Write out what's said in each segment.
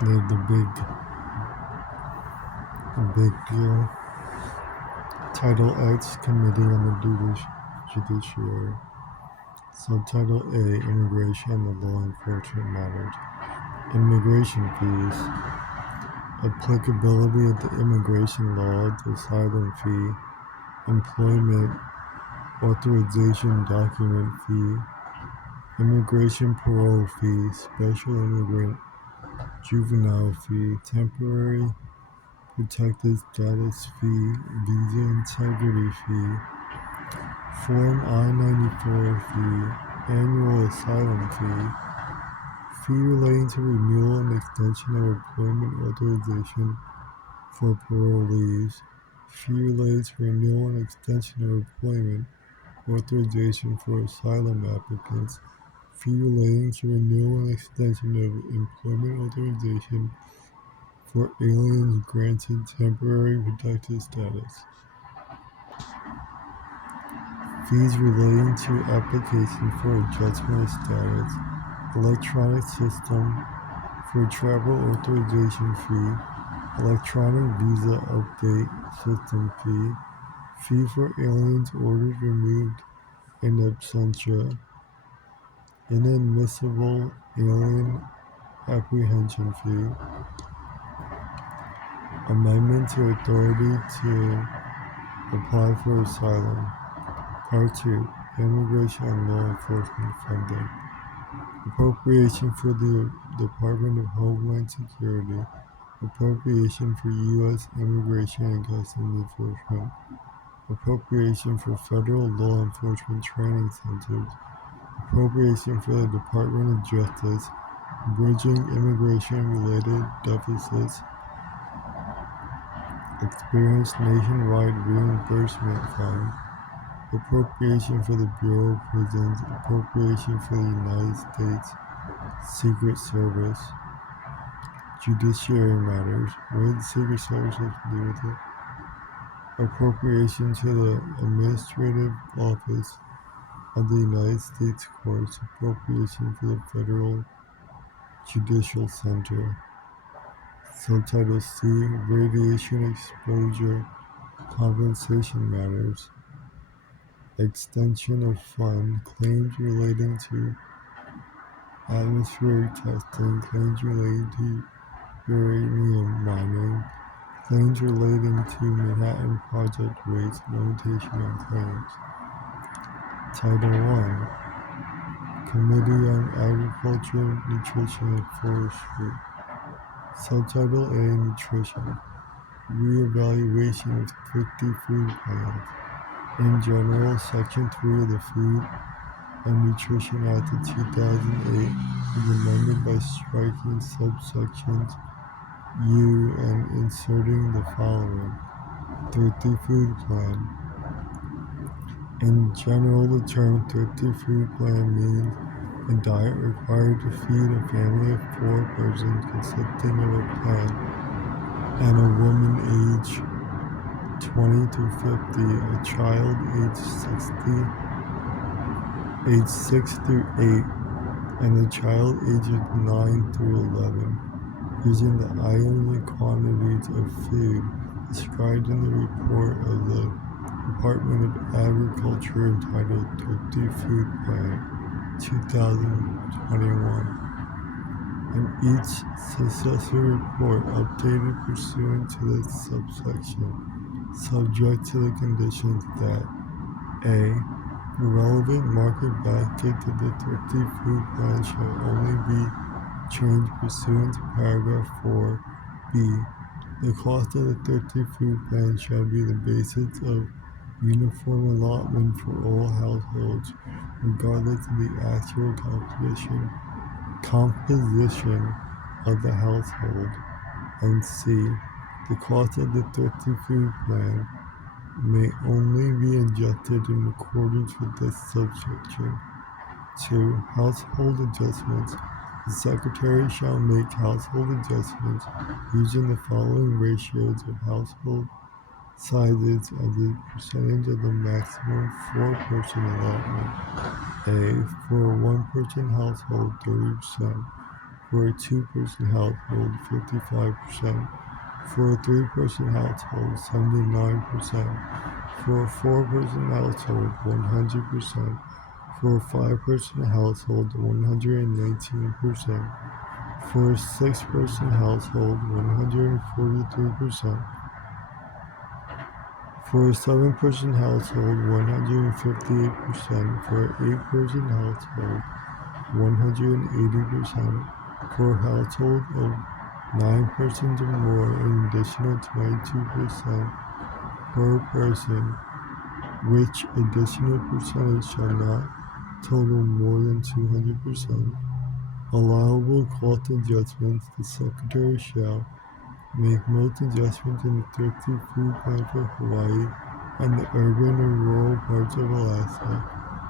the big deal. Title X Committee on the Judiciary. Subtitle A Immigration and Law Enforcement Matters. Immigration fees. Applicability of the immigration law, the asylum fee, employment authorization document fee, immigration parole fee, special immigrant juvenile fee, temporary protected status fee, visa integrity fee, Form I-94 fee, annual asylum fee relating to renewal and extension of employment authorization for parolees, fee related to renewal and extension of employment authorization for asylum applicants, fee relating to renewal and extension of employment authorization for aliens granted temporary protected status, fees relating to application for adjustment of status, electronic system for travel authorization fee, electronic visa update system fee for aliens orders removed in absentia, inadmissible alien apprehension fee, amendment to authority to apply for asylum. Part 2. Immigration and Law Enforcement Funding. Appropriation for the Department of Homeland Security. Appropriation for U.S. Immigration and Customs Enforcement. Appropriation for Federal Law Enforcement Training Centers. Appropriation for the Department of Justice. Bridging immigration-related deficits. Experienced Nationwide Reimbursement Fund. Appropriation for the Bureau of Prisons. Appropriation for the United States Secret Service. Judiciary matters. What does the Secret Service have to do with it? Appropriation to the Administrative Office of the United States Courts. Appropriation for the Federal Judicial Center. Subtitle C. Radiation Exposure Compensation Matters. Extension of fund. Claims relating to atmospheric testing. Claims relating to uranium mining. Claims relating to Manhattan Project rates. Limitation on claims. Title I. Committee on Agriculture, Nutrition, and Forestry. Subtitle A. Nutrition. Reevaluation of 50 food plans. In general, Section 3 of the Food and Nutrition Act of 2008 was amended by striking subsections U and inserting the following. 50 food plan. In general, the term 50 food plan means a diet required to feed a family of 4 persons consisting of a plant and a woman aged 20 to 50, a child aged 6 through 8, and a child ages 9 through 11, using the items and quantities of food described in the report of the Department of Agriculture entitled 50 Food Plan 2021, and each successor report updated pursuant to this subsection, subject to the conditions that A. The relevant market basket to the 50 food plan shall only be changed pursuant to paragraph 4. B. The cost of the 50 food plan shall be the basis of uniform allotment for all households, regardless of the actual composition of the household. And C. The cost of the 50 food plan may only be adjusted in accordance with this subsection. 2. Household adjustments. The Secretary shall make household adjustments using the following ratios of household sizes as a percentage of the maximum 4-person allotment. A. For a 1-person household, 30%. For a two-person household, 55%. For a three-person household, 79%. For a four-person household, 100%. For a five-person household, 119%. For a six-person household, 143%. For a seven-person household, 158%. For an eight-person household, 180%. For a household of 9 persons or more, an additional 22% per person, which additional percentage shall not total more than 200%. Allowable cost adjustments. The Secretary shall make most adjustments in the Thrifty Food Plan for Hawaii and the urban and rural parts of Alaska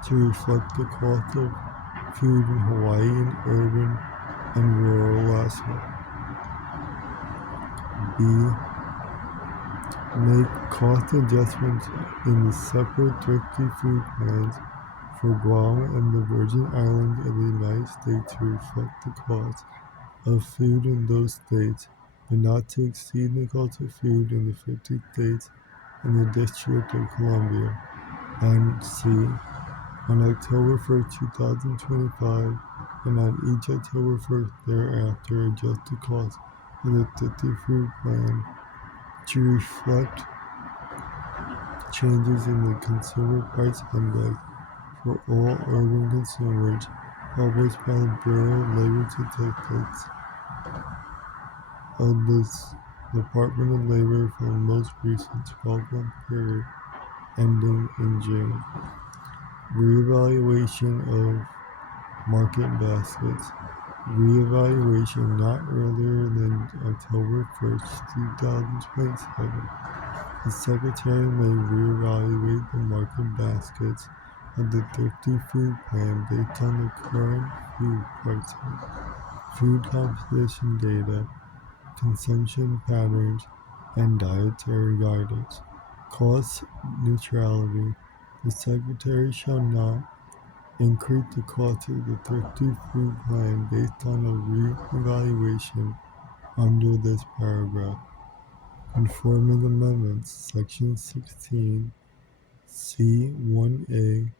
to reflect the cost of food in Hawaii and urban and rural Alaska. B. Make cost adjustments in the separate Thrifty Food Plans for Guam and the Virgin Islands of the United States to reflect the cost of food in those states, but not to exceed the cost of food in the 50 states and the District of Columbia. And C. On October 1st, 2025, and on each October 1st thereafter, adjust the cost of the Thrifty Food Plan to reflect changes in the Consumer Price Index for all urban consumers, published by the Bureau of Labor Statistics of the Department of Labor for the most recent 12-month period ending in June. Reevaluation of market baskets. Reevaluation not earlier than October 1st, 2027. The Secretary may reevaluate the market baskets of the Thrifty Food Plan based on the current food prices, food composition data, consumption patterns, and dietary guidance. Cost neutrality. The Secretary shall not increase the cost of the Thrifty Food Plan based on a re-evaluation under this paragraph. Conforming amendments. Section 16, C1A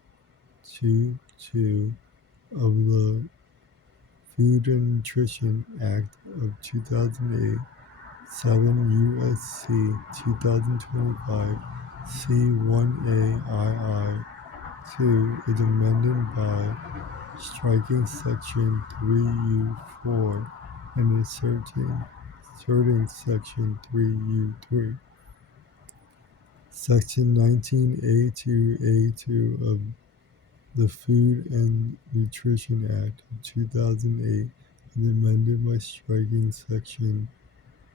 22 of the Food and Nutrition Act of 2008, 7 U.S.C. 2025, C1AII 2 is amended by striking Section 3U4 and inserting Section 3U3. Section 19A2A2 of the Food and Nutrition Act of 2008 is amended by striking Section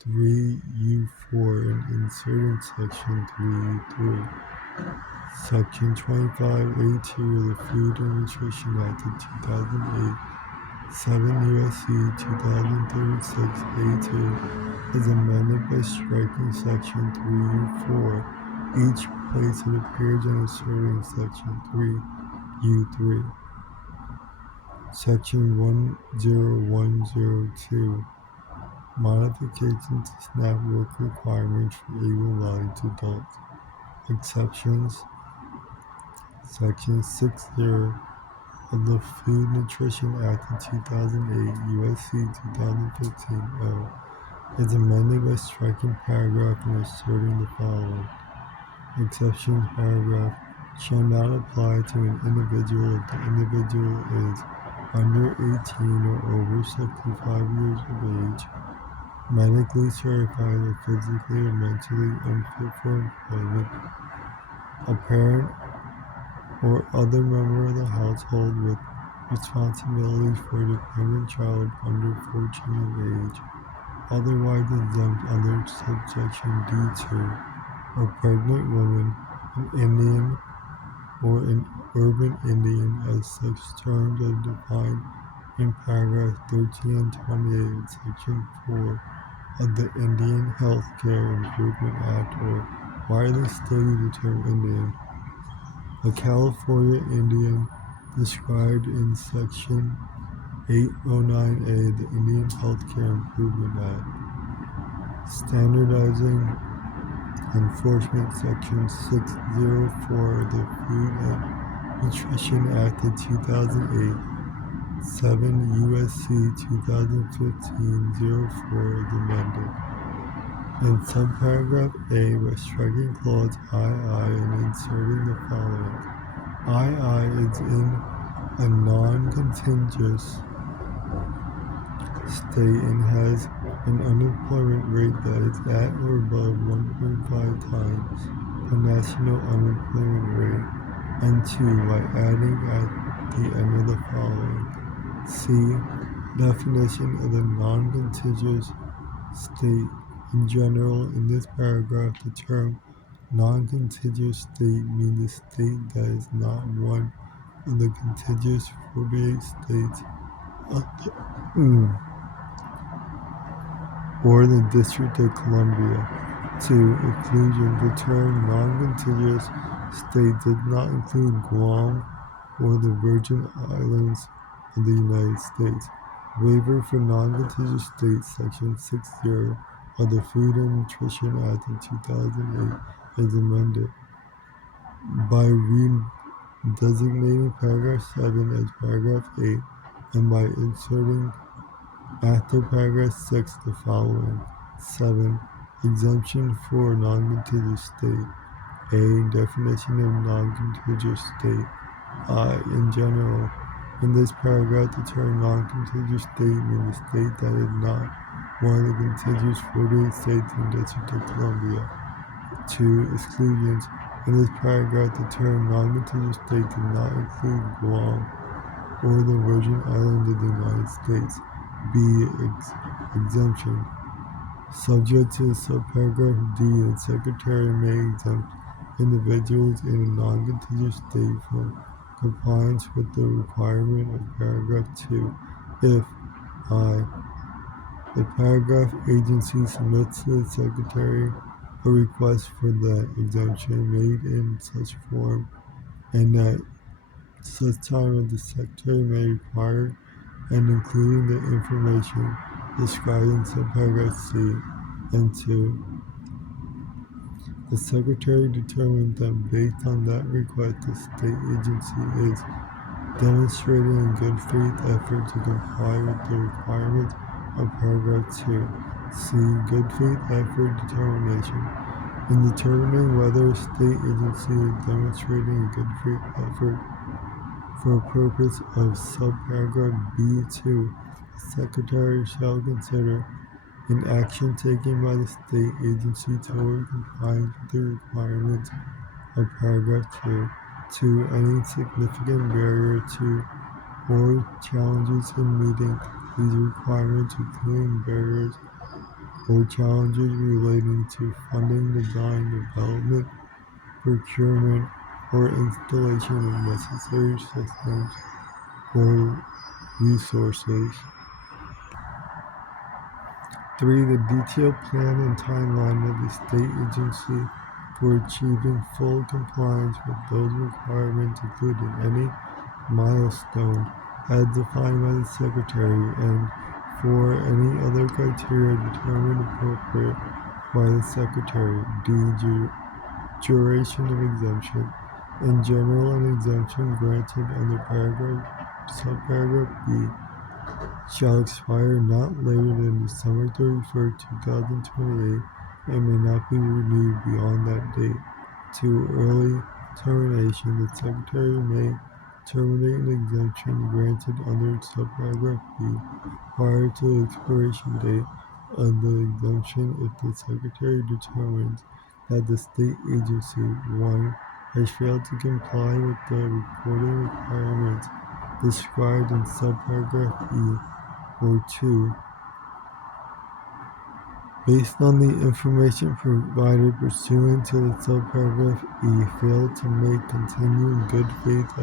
3U4 and inserting Section 3U3. Section 25A2 of the Food and Nutrition Act of 2008, 7 U.S.C. 2036A2 is amended by striking Section 3U4 each place it appears and inserting Section 3U3. Section 10102, modifications to SNAP work requirements for able-bodied adults. Exceptions. Section 60 of the Food Nutrition Act of 2008, U.S.C. 2015-0, is amended by striking paragraph and inserting the following. Exceptions paragraph shall not apply to an individual if the individual is under 18 or over 65 years of age, medically certified or physically or mentally unfit for employment, a parent or other member of the household with responsibilities for a dependent child under 14 of age, otherwise exempt under subsection D2, a pregnant woman, an Indian, or an urban Indian as such terms are defined in paragraph 13 and 28 of section 4 of the Indian Health Care Improvement Act, or widely stated the term Indian. A California Indian described in section 809A, the Indian Healthcare Improvement Act. Standardizing Enforcement Section 604 of the Food and Nutrition Act of 2008, 7 U.S.C. 2015-04 is amended. In subparagraph A, by striking clause II and inserting the following. II is in a non-contiguous state and has an unemployment rate that is at or above 1.5 times the national unemployment rate, and 2, by adding at the end of the following. C. Definition of the non-contiguous state. In general, in this paragraph, the term non-contiguous state means a state that is not one of the contiguous 48 states or the District of Columbia. 2. Exclusion. The term non-contiguous state does not include Guam or the Virgin Islands of the United States. Waiver for non-contiguous states, Section 60 of the Food and Nutrition Act of 2008 is amended by redesignating paragraph 7 as paragraph 8 and by inserting after paragraph 6 the following. 7. Exemption for non-contiguous state. A. Definition of non-contiguous state. I. In general, in this paragraph, the term non-contiguous state means a state that is not one of the contiguous 48 states in the District of Columbia. 2. Exclusions. In this paragraph, the term non-contiguous state does not include Guam or the Virgin Islands of the United States. B. Exemption. Subject to subparagraph D, the Secretary may exempt individuals in a non-contiguous state from compliance with the requirement of paragraph 2 if I. The paragraph agency submits to the Secretary a request for the exemption made in such form and at such time as the Secretary may require and including the information described in subparagraph C. And 2. The Secretary determines that based on that request, the state agency is demonstrating a good faith effort to comply with the requirements of paragraph 2. C. Good faith effort determination. In determining whether a state agency is demonstrating a good faith effort for a purpose of subparagraph B2, the Secretary shall consider an action taken by the state agency toward compliance with the requirements of paragraph 2. 2. Any significant barrier to or challenges in meeting these requirements, including barriers or challenges relating to funding, design, development, procurement, or installation of necessary systems or resources. 3. The detailed plan and timeline of the state agency for achieving full compliance with those requirements, including any milestone as defined by the Secretary and for any other criteria determined appropriate by the Secretary. D. Duration of exemption. In general, an exemption granted under subparagraph B shall expire not later than December 31st, 2028 and may not be renewed beyond that date. 2. Early termination. The Secretary may terminate an exemption granted under subparagraph B prior to the expiration date of the exemption if the Secretary determines that the state agency 1. Has failed to comply with the reporting requirements described in subparagraph E, or 2. Based on the information provided pursuant to the subparagraph E, failed to make continuing good faith